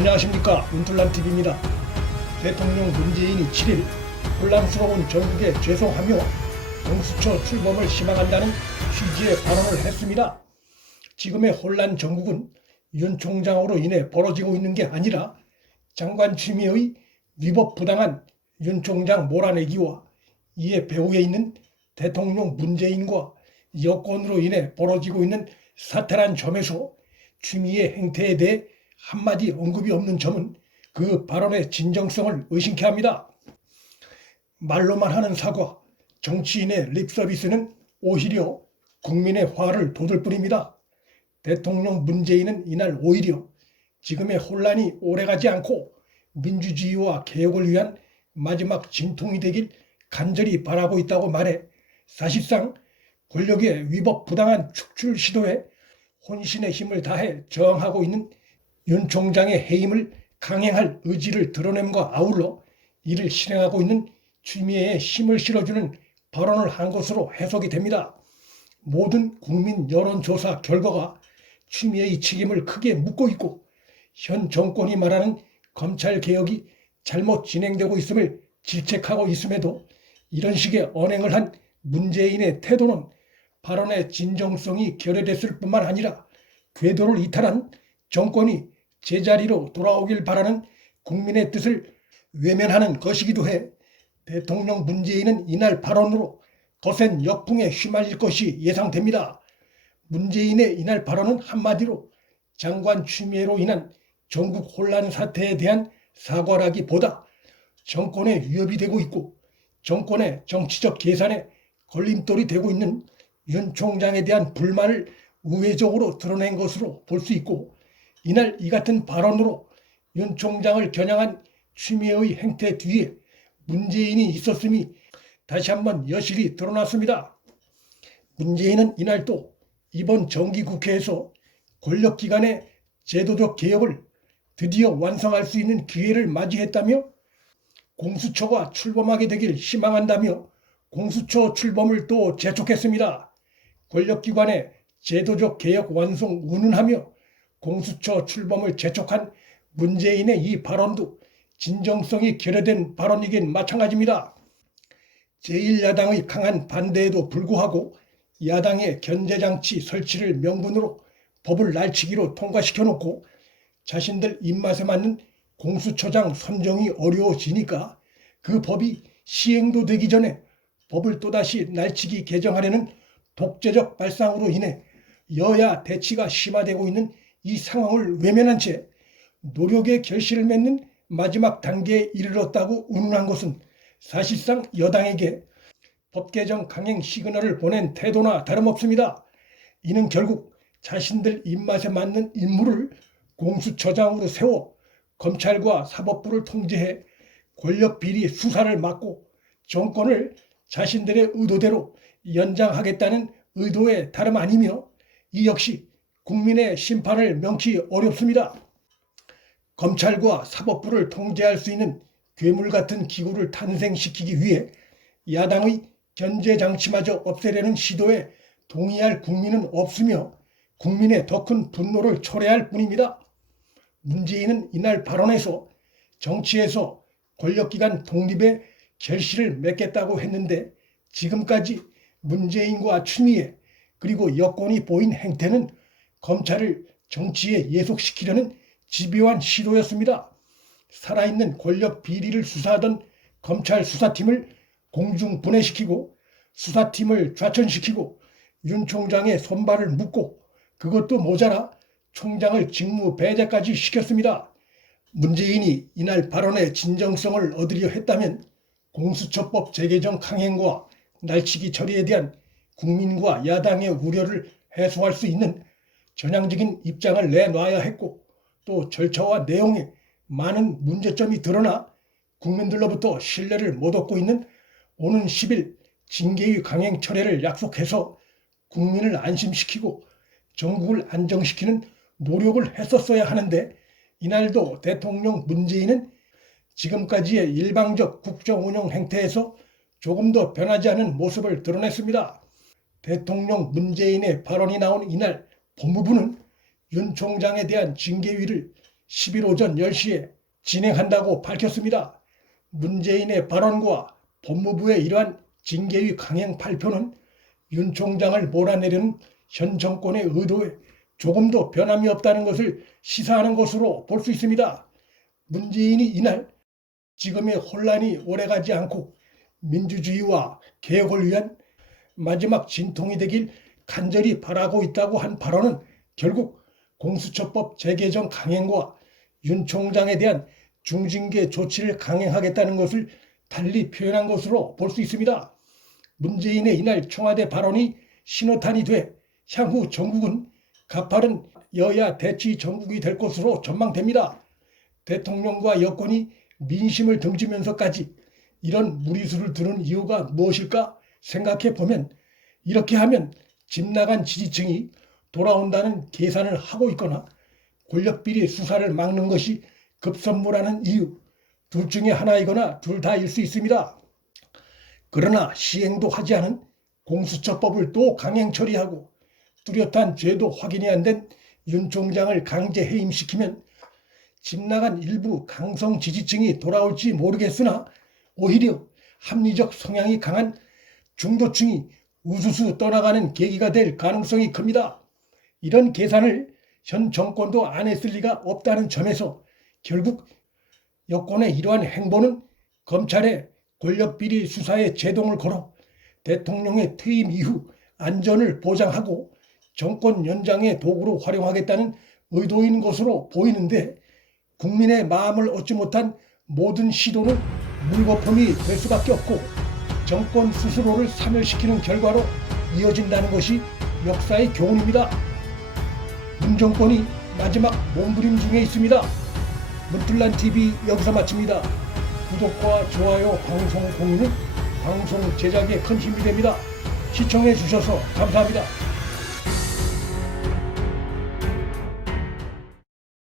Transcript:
안녕하십니까, 문틀란TV입니다. 대통령 문재인이 7일 혼란스러운 전국에 죄송하며 공수처 출범을 희망한다는 취지의 발언을 했습니다. 지금의 혼란 전국은 윤 총장으로 인해 벌어지고 있는 게 아니라 장관 취미의 위법 부당한 윤 총장 몰아내기와 이에 배후에 있는 대통령 문재인과 여권으로 인해 벌어지고 있는 사태란 점에서 취미의 행태에 대해 한마디 언급이 없는 점은 그 발언의 진정성을 의심케 합니다. 말로만 하는 사과, 정치인의 립서비스는 오히려 국민의 화를 돋을 뿐입니다. 대통령 문재인은 이날 오히려 지금의 혼란이 오래가지 않고 민주주의와 개혁을 위한 마지막 진통이 되길 간절히 바라고 있다고 말해 사실상 권력의 위법 부당한 축출 시도에 혼신의 힘을 다해 저항하고 있는 윤 총장의 해임을 강행할 의지를 드러냄과 아울러 이를 실행하고 있는 취미에 힘을 실어주는 발언을 한 것으로 해석이 됩니다. 모든 국민 여론조사 결과가 취미의 책임을 크게 묻고 있고 현 정권이 말하는 검찰개혁이 잘못 진행되고 있음을 질책하고 있음에도 이런 식의 언행을 한 문재인의 태도는 발언의 진정성이 결여됐을 뿐만 아니라 궤도를 이탈한 정권이 제자리로 돌아오길 바라는 국민의 뜻을 외면하는 것이기도 해 대통령 문재인은 이날 발언으로 거센 역풍에 휘말릴 것이 예상됩니다. 문재인의 이날 발언은 한마디로 장관 취미로 인한 전국 혼란 사태에 대한 사과라기보다 정권에 위협이 되고 있고 정권의 정치적 계산에 걸림돌이 되고 있는 윤 총장에 대한 불만을 우회적으로 드러낸 것으로 볼 수 있고 이날 이 같은 발언으로 윤 총장을 겨냥한 취미의 행태 뒤에 문재인이 있었음이 다시 한번 여실히 드러났습니다. 문재인은 이날 또 이번 정기국회에서 권력기관의 제도적 개혁을 드디어 완성할 수 있는 기회를 맞이했다며 공수처가 출범하게 되길 희망한다며 공수처 출범을 또 재촉했습니다. 권력기관의 제도적 개혁 완성 운운하며 공수처 출범을 재촉한 문재인의 이 발언도 진정성이 결여된 발언이긴 마찬가지입니다. 제1야당의 강한 반대에도 불구하고 야당의 견제장치 설치를 명분으로 법을 날치기로 통과시켜놓고 자신들 입맛에 맞는 공수처장 선정이 어려워지니까 그 법이 시행도 되기 전에 법을 또다시 날치기 개정하려는 독재적 발상으로 인해 여야 대치가 심화되고 있는 이 상황을 외면한 채 노력의 결실을 맺는 마지막 단계에 이르렀다고 운운한 것은 사실상 여당에게 법 개정 강행 시그널을 보낸 태도나 다름없습니다. 이는 결국 자신들 입맛에 맞는 인물을 공수처장으로 세워 검찰과 사법부를 통제해 권력 비리 수사를 막고 정권을 자신들의 의도대로 연장하겠다는 의도에 다름 아니며 이 역시 국민의 심판을 명키 어렵습니다. 검찰과 사법부를 통제할 수 있는 괴물 같은 기구를 탄생시키기 위해 야당의 견제장치마저 없애려는 시도에 동의할 국민은 없으며 국민의 더 큰 분노를 초래할 뿐입니다. 문재인은 이날 발언에서 정치에서 권력기관 독립의 결실을 맺겠다고 했는데 지금까지 문재인과 추미애 그리고 여권이 보인 행태는 검찰을 정치에 예속시키려는 집요한 시도였습니다. 살아있는 권력 비리를 수사하던 검찰 수사팀을 공중 분해시키고 수사팀을 좌천시키고 윤 총장의 손발을 묶고 그것도 모자라 총장을 직무 배제까지 시켰습니다. 문재인이 이날 발언의 진정성을 얻으려 했다면 공수처법 재개정 강행과 날치기 처리에 대한 국민과 야당의 우려를 해소할 수 있는 전향적인 입장을 내놔야 했고 또 절차와 내용에 많은 문제점이 드러나 국민들로부터 신뢰를 못 얻고 있는 오는 10일 징계위 강행 철회를 약속해서 국민을 안심시키고 정국을 안정시키는 노력을 했었어야 하는데 이날도 대통령 문재인은 지금까지의 일방적 국정운영 행태에서 조금 더 변하지 않은 모습을 드러냈습니다. 대통령 문재인의 발언이 나온 이날 법무부는 윤 총장에 대한 징계위를 10일 오전 10시에 진행한다고 밝혔습니다. 문재인의 발언과 법무부의 이러한 징계위 강행 발표는 윤 총장을 몰아내려는 현 정권의 의도에 조금도 변함이 없다는 것을 시사하는 것으로 볼 수 있습니다. 문재인이 이날 지금의 혼란이 오래가지 않고 민주주의와 개혁을 위한 마지막 진통이 되길 간절히 바라고 있다고 한 발언은 결국 공수처법 재개정 강행과 윤 총장에 대한 중징계 조치를 강행하겠다는 것을 달리 표현한 것으로 볼 수 있습니다. 문재인의 이날 청와대 발언이 신호탄이 돼 향후 전국은 가파른 여야 대치 전국이 될 것으로 전망됩니다. 대통령과 여권이 민심을 등지면서까지 이런 무리수를 두는 이유가 무엇일까 생각해 보면 이렇게 하면 집 나간 지지층이 돌아온다는 계산을 하고 있거나 권력비리 수사를 막는 것이 급선무라는 이유, 둘 중에 하나이거나 둘 다일 수 있습니다. 그러나 시행도 하지 않은 공수처법을 또 강행 처리하고 뚜렷한 죄도 확인이 안 된 윤 총장을 강제 해임시키면 집 나간 일부 강성 지지층이 돌아올지 모르겠으나 오히려 합리적 성향이 강한 중도층이 우수수 떠나가는 계기가 될 가능성이 큽니다. 이런 계산을 현 정권도 안 했을 리가 없다는 점에서 결국 여권의 이러한 행보는 검찰의 권력비리 수사에 제동을 걸어 대통령의 퇴임 이후 안전을 보장하고 정권 연장의 도구로 활용하겠다는 의도인 것으로 보이는데 국민의 마음을 얻지 못한 모든 시도는 물거품이 될 수밖에 없고 정권 스스로를 사멸시키는 결과로 이어진다는 것이 역사의 교훈입니다. 문 정권이 마지막 몸부림 중에 있습니다. 문틀란TV 여기서 마칩니다. 구독과 좋아요, 방송 공유는 방송 제작에 큰 힘이 됩니다. 시청해 주셔서 감사합니다.